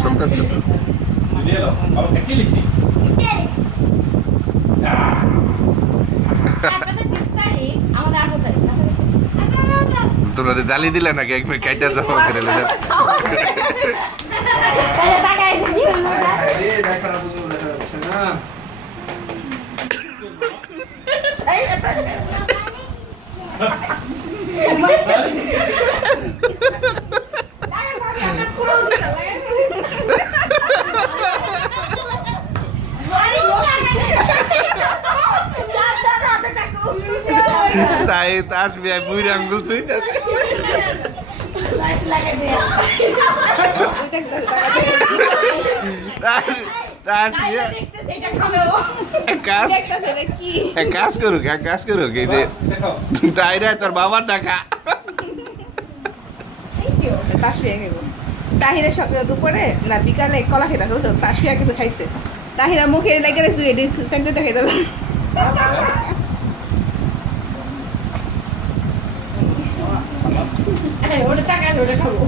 সুন্দর ছোট তোমরা জ্বালিয়ে দিলে নাকি এক কাইটা জমা করে নিলে তাই আসবি বুড়ি আঙ্গুল ছুঁইতেছে কাজ করুক এই যে তাইরা তোর বাবার টাকা তাহিরের সকালে দুপুরে না বিকালে কলা খেতে হতো তাসফিয়া কিন্তু খাইছে তাহিরা মুখে লেগে রেখে চাকরিটা খেতে ওটা টাকা ওটা খাবো